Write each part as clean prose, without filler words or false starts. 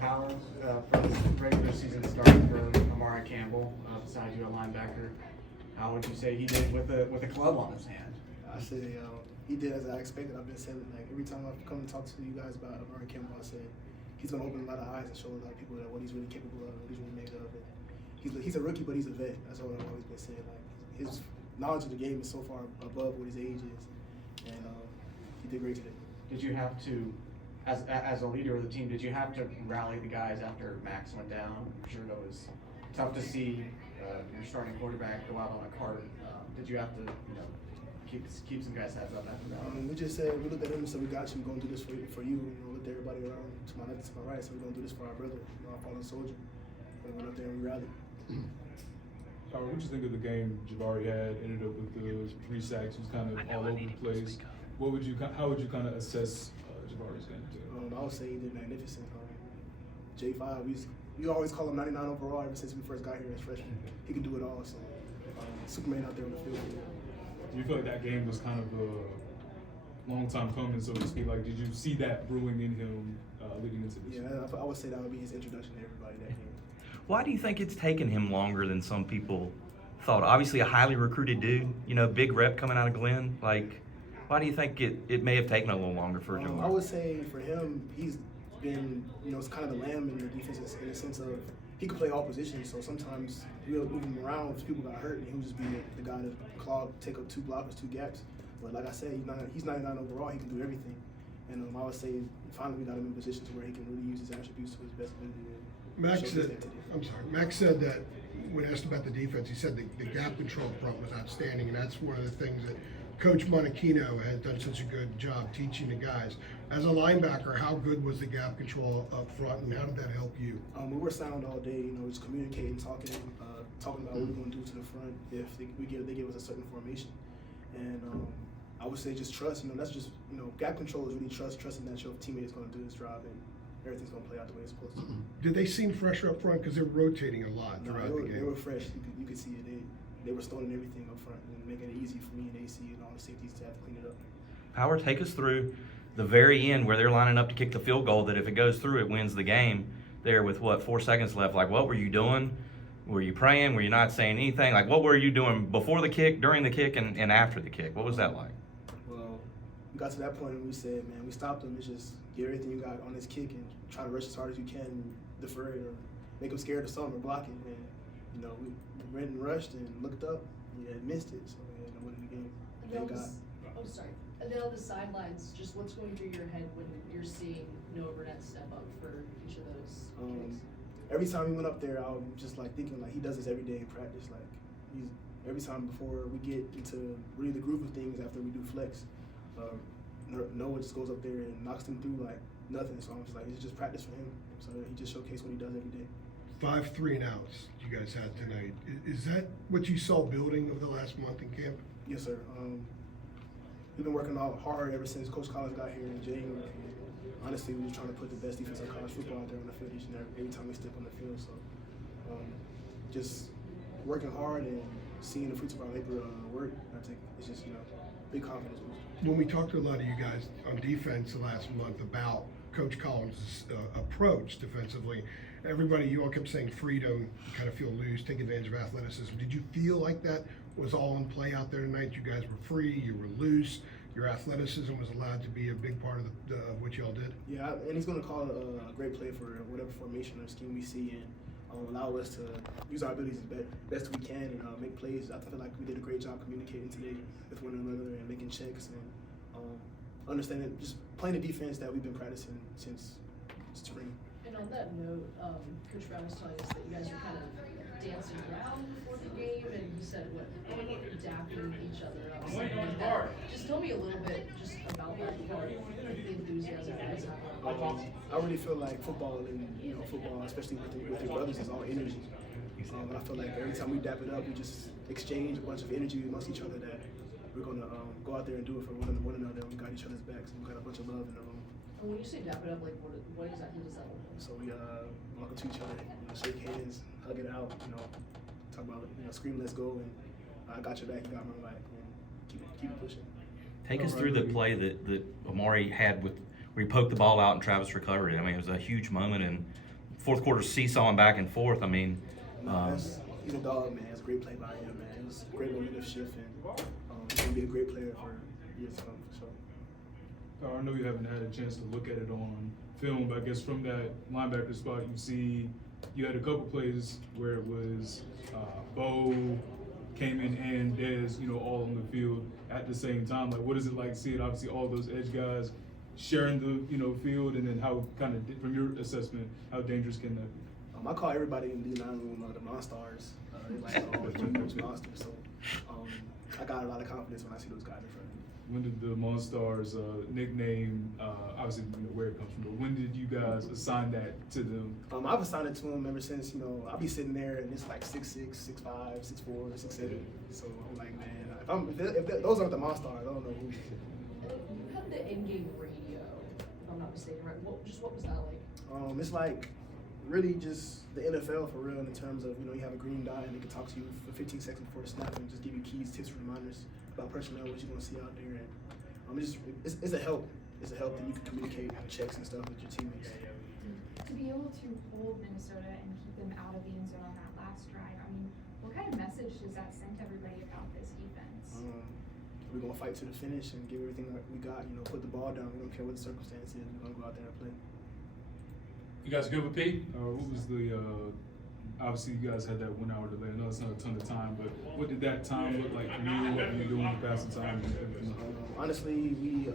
How, for this regular season start for Amari Campbell, beside you at linebacker, how would you say he did with a club on his hand? I say he did as I expected. I've been saying like every time I've come and talked to you guys about Amari Campbell, I said he's gonna open a lot of eyes and show a lot of people that what he's really capable of, what he's really made of. And he's a rookie, but he's a vet. That's what I've always been saying. Like his knowledge of the game is so far above what his age is, and he did great today. Did you have to, as a leader of the team, did you have to rally the guys after Max went down? I'm sure it was tough to see your starting quarterback go out on a cart. Did you have to, keep some guys' heads up after that? We just said, we looked at him and said, we got you, we're going to do this for you. Looked at everybody around to my left, to my right, so we're going to do this for our brother, our fallen soldier. And we went up there and we rallied. What did you think of the game Javari had? Ended up with the 3 sacks. He was kind of all over the place. How would you kind of assess Javari's game today? I would say he did magnificent. J5, we always call him 99 overall ever since we first got here as freshmen. He can do it all, so Superman out there on the field. Do you feel like that game was kind of a long time coming, so to speak? Like, did you see that brewing in him leading into this? Yeah, I would say that would be his introduction to everybody that game. Why do you think it's taken him longer than some people thought? Obviously a highly recruited dude, big rep coming out of Glenn. Like, why do you think it may have taken a little longer for Javari? I would say for him, he's been, it's kind of the lamb in the defense in the sense of he could play all positions. So sometimes we'll move him around if people got hurt, and he'll just be the guy to clog, take up 2 blockers, 2 gaps. But like I said, he's 99 overall. He can do everything. And I would say finally we got him in positions where he can really use his attributes to his best ability. Max said that when asked about the defense, he said the gap control up front was outstanding, and that's one of the things that Coach Monachino has done such a good job teaching the guys. As a linebacker, how good was the gap control up front, and how did that help you? We were sound all day, just communicating, talking about what we're going to do to the front if they give us a certain formation. And I would say just trust. That's just gap control is really trusting that your teammate is going to do his job and everything's going to play out the way it's supposed to. Did they seem fresher up front because they're rotating a lot throughout the game? They were fresh. You could see it. They were stoning everything up front and making it easy for me and AC and all the safeties to have to clean it up. Howard, take us through the very end where they're lining up to kick the field goal that if it goes through, it wins the game. There with 4 seconds left, like what were you doing? Were you praying? Were you not saying anything? Like what were you doing before the kick, during the kick, and after the kick? What was that like? Well, we got to that point and we said, man, we stopped him. It's just get everything you got on this kick and try to rush as hard as you can and defer it or make him scared of something or block it. And, we ran and rushed and looked up and missed it. So we ended up winning the game. Thank God. Sorry. And then on the sidelines, just what's going through your head when you're seeing Noah Burnett step up for each of those kicks? Every time he went up there, I'm just thinking he does this every day in practice. Every time before we get into really the groove of things after we do flex, Noah just goes up there and knocks them through like nothing. So I'm just it's just practice for him. So he just showcased what he does every day. 5 3-and-outs you guys had tonight. Is that what you saw building over the last month in camp? Yes, sir. We've been working hard ever since Coach Collins got here in January. Honestly, we were trying to put the best defense of college football out there on the field each and every time we step on the field. So just working hard and seeing the fruits of our labor work, I think it's just, big confidence boost. When we talked to a lot of you guys on defense the last month about Coach Collins' approach defensively, you all kept saying freedom, kind of feel loose, take advantage of athleticism. Did you feel like that was all in play out there tonight? You guys were free, you were loose, your athleticism was allowed to be a big part of what y'all did? Yeah, and he's going to call a great play for whatever formation or scheme we see and allow us to use our abilities as best we can and make plays. I feel like we did a great job communicating today with one another and making checks and understanding, just playing the defense that we've been practicing since spring. And on that note, Coach Brown was telling us that you guys were kind of dancing around before the game, and he said dapping each other up. Just tell me a little bit just about that, the enthusiasm you guys have. I really feel like football and football, especially with your brothers, is all energy. I feel like every time we dap it up, we just exchange a bunch of energy amongst each other that we're gonna go out there and do it for one another. We got each other's backs, and we got a bunch of love in the room. And when you say dap it up, what exactly does that look like? So we walk up to each other, shake hands, hug it out, talk about scream, let's go, and I got your back, you got my back, and keep it pushing. Take us through the play that Amari had where he poked the ball out and Travis recovered it. I mean, it was a huge moment, and fourth quarter seesawing back and forth. I mean, He's a dog, man. It's a great play by him, man. It was a great momentum shift, and he's gonna be a great player for years to come for sure. I know you haven't had a chance to look at it on film, but I guess from that linebacker spot, you had a couple plays where it was Bo, Kamen, and Dez, all on the field at the same time. Like, what is it like seeing obviously all those edge guys sharing the field, and then how kind of from your assessment, how dangerous can that be? I call everybody in the D9 room the Monstars. They're like all huge monsters. So I got a lot of confidence when I see those guys in front of me. When did the Monstars nickname, obviously where it comes from, but when did you guys assign that to them? I've assigned it to them ever since, I'll be sitting there and it's like 6'6", 6'5", 6'4", 6'7". So I'm like, man, if those aren't the Monstars, I don't know who. You had the in-game radio, if I'm not mistaken, right? What was that like? It's like really just the NFL for real in terms of, you have a green dot and they can talk to you for 15 seconds before the snap and just give you keys, tips, reminders about personnel, what you're going to see out there. And it's a help. It's a help that you can communicate checks and stuff with your teammates. To be able to hold Minnesota and keep them out of the end zone on that last drive, I mean, what kind of message does that send to everybody about this defense? We're going to fight to the finish and give everything that we got, put the ball down. We don't care what the circumstance is. We're going to go out there and play. You guys good with Pete? What was the, obviously you guys had that 1 hour delay. I know it's not a ton of time, but what did that time look like for you? What were you doing with passing time and everything? Honestly, we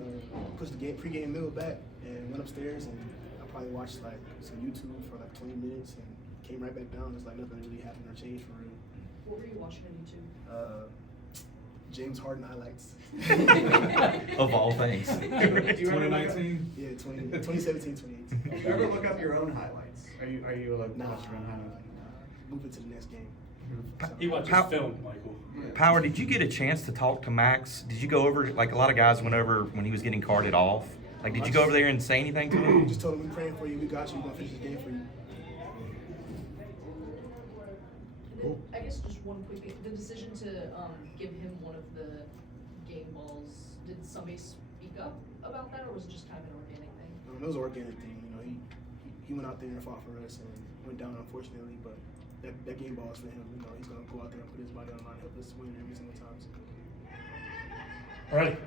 pushed the pregame meal back and went upstairs, and I probably watched like some YouTube for like 20 minutes and came right back down. It's like nothing really happened or changed for real. What were you watching on YouTube? James Harden highlights. of all things. Do you ever look up- 2019? Yeah, 2017, 2018. Do you ever look up your own highlights? Are you like Nah, watching your own highlights? moving to the next game. He watches How- film, Michael. Power, did you get a chance to talk to Max? Did you go over, like a lot of guys went over when he was getting carted off? Like, did you go over there and say anything to him? Just told him we're praying for you. We got you. We're gonna finish this game for you. And then, I guess just one quick thing, the decision to give him one of the game balls, did somebody speak up about that, or was it just kind of an organic thing? It was an organic thing. He went out there and fought for us and went down unfortunately, but that game ball is for him. He's gonna go out there and put his body on the line, help us win every single time. All right.